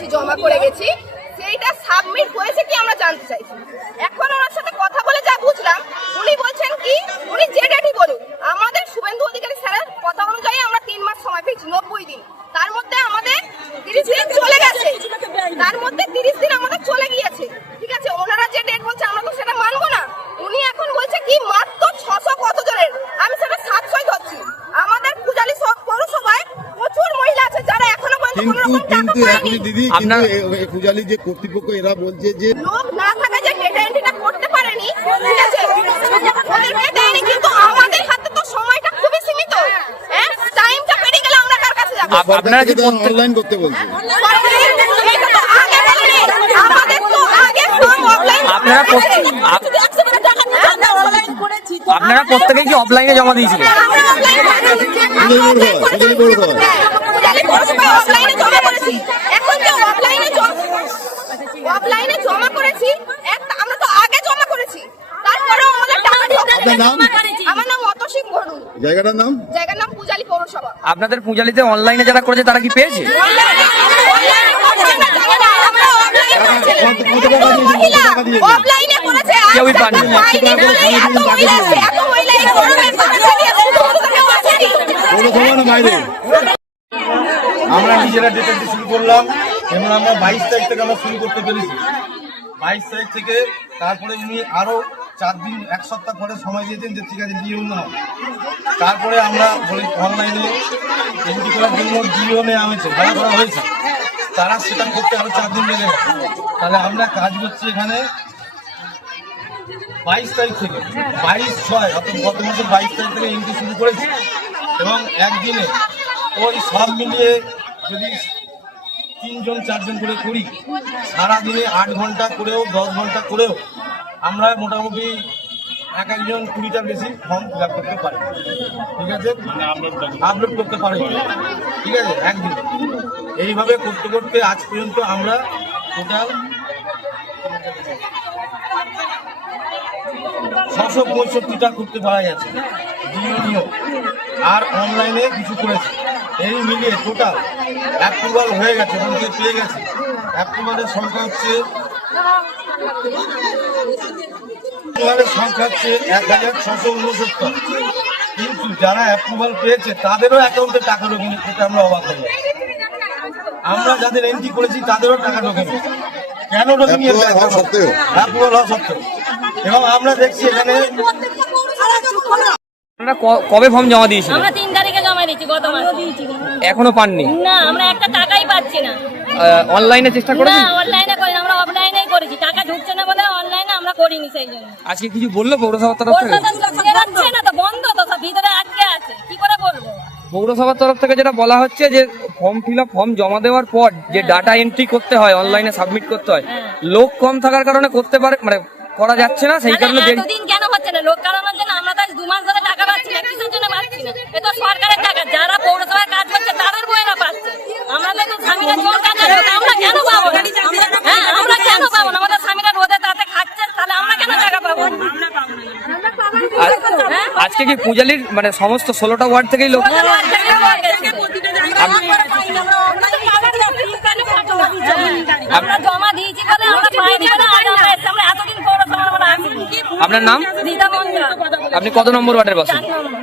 গেছি, জমা করে গেছি, সেইটা সাবমিট হয়েছে কি আমরা জানতে চাইছি। এখন ওনার সাথে কথা বলে যা বুঝলাম, উনি বলছেন কি উনি যে ডেটই বলুন, আমাদের শুভেন্দু অধিকারী স্যারের কথা অনুযায়ী আমরা 3 মাস সময় পেয়েছি, 90 দিন। তার মধ্যে আমাদের 30 দিন চলে গেছে, তার মধ্যে 30 দিন আমাদের চলে গিয়েছে। ঠিক আছে, ওনারা যে ডেট বলছে আমরা তো সেটা মানবো না। উনি এখন বলছে কি মাত্র 600 কত জনের, আমি সেটা 700 ধরছি। আমাদের পূজালি পৌরসভায় প্রচুর মহিলা আছে যারা এখনো কিন্তু এখন দিদি পূজালি যে কর্তৃপক্ষ এরা বলছে যে লোক না থাকা যে ডেটা এন্ট্রিটা করতে পারেনি, ঠিক আছে, ওদেরকে দেয়নি, কিন্তু আমাদের হাতে তো সময়টা খুবই সীমিত। হ্যাঁ, টাইমটা পেরিয়ে গেলে আমরা কার কাছে যাব? আপনারা কি অনলাইন করতে বলছেন? আপনারা প্রত্যেকে কি অফলাইনে জমা দিয়েছিলেন? অফলাইনে জমা করেছি, আমরা তো আগে জমা করেছি, তারপরেও আমাদের টাকা ঢোকেনি। আমার নাম অতসী ঘড়ু। জায়গার নাম পূজালি পৌরসভা। আপনাদের পূজালিতে অনলাইনে যারা করেছে তারা কি পেয়েছে? অফলাইনে করেছে, কেউই পায়নি। আমরা নিজেরা ডেটা শুরু করলাম এবং আমরা 22 তারিখ থেকে আমরা শুরু করতে পেরেছি। 22 তারিখ থেকে তারপরে উনি আরো 4 দিন 1 সপ্তাহ পরে সময় দিয়েছেন যে ঠিক আছে দিয়ে নাও। তারপরে আমরা বলি অনলাইনে এন্ট্রি করার জন্য ডিও নেওয়া হয়েছে, ভাড়া করা হয়েছে, তারা সেটা করতে আরো 4 দিন লেগে গেছে। তাহলে আমরা কাজ করছি এখানে 22 তারিখ থেকে 22/6 অর্থাৎ গত মাসের 22 তারিখ থেকে এন্ট্রি শুরু করেছি এবং একদিনে ওই সব মিলিয়ে যদি 3 জন 4 জন করে করি, সারাদিনে 8 ঘন্টা করেও 10 ঘন্টা করেও আমরা মোটামুটি একজন 20টার বেশি ফর্ম ফিল আপ করতে পারি। ঠিক আছে, আপলোড করতে পারি, ঠিক আছে, একদিন। এইভাবে করতে করতে আজ পর্যন্ত আমরা টোটাল 665টা করতে পারা গেছে নিয়ম, আর অনলাইনে কিছু করেছে। এই মিলিয়ে টোটাল অ্যাপ্রুভাল হয়ে গেছে এবং পেয়ে গেছে। অ্যাপ্রুভালের সংখ্যা হচ্ছে 1669। কিন্তু যারা অ্যাপ্রুভাল পেয়েছে তাদেরও অ্যাকাউন্টে টাকা ঢোকেনি, এটা আমরা অবাক হয়ে যাচ্ছি। আমরা যাদের এন্ট্রি করেছি তাদেরও টাকা ঢোকেনি। কেন ঢোকেনি? অ্যাপ্রুভাল হওয়া সত্ত্বেও। এবং আমরা দেখছি এখানে আপনারা কবে ফর্ম জমা দিয়েছিলেন? আমরা 3 তারিখে জমা দিয়েছি, গত মাসে। এখনো পাননি? না, আমরা একটা টাকাই পাচ্ছি না। অনলাইনে চেষ্টা না, করেছেন? অনলাইনে করি, আমরা অফলাইনেই করেছি, টাকা ঢুকছে না বলে অনলাইনে আমরা করিনি। সেই জন্য আজকে কিছু বললো পৌরসভার তরফ থেকে? বেরোচ্ছে না তো, বন্ধ তো, সব ভিতরে আটকে আছে, কি করে বলবো? পৌরসভার তরফ থেকে যেটা বলা হচ্ছে যে ফর্ম জমা দেওয়ার পর যে ডাটা এন্ট্রি করতে হয়, অনলাইনে সাবমিট করতে হয়, লোক কম থাকার কারণে করতে পারে করা যাচ্ছে না, সেই কারণে এতদিন কেন হচ্ছে না? লোক কারণের জন্য আমরা তো 2 মাস ধরে টাকা পাচ্ছি না, কিসের জন্য পাচ্ছি না? এটা সরকারের টাকা, যারা পৌরসভায় কাজ করছে তাদের বইয়েরা পাচ্ছে। আমরা তো স্বামীরা জোর কাজ করছে, আমরা কেন পাবো না? হ্যাঁ, আমরা কেন পাবো না? আমাদের স্বামীরা রোদে তাতে খাচ্ছে, তাহলে আমরা কেন টাকা পাবো? আজকে কি পূজালির সমস্ত 16টা ওয়ার্ড থেকেই লোক? আমরা জমা দিয়েছি বলে আমরা পাইনি বলে আমরা এতদিন পৌরসভা। আপনার নাম? রীতা মন্ডল। আপনি কত নম্বর ওয়ার্ডের বসেন? 4 নম্বর।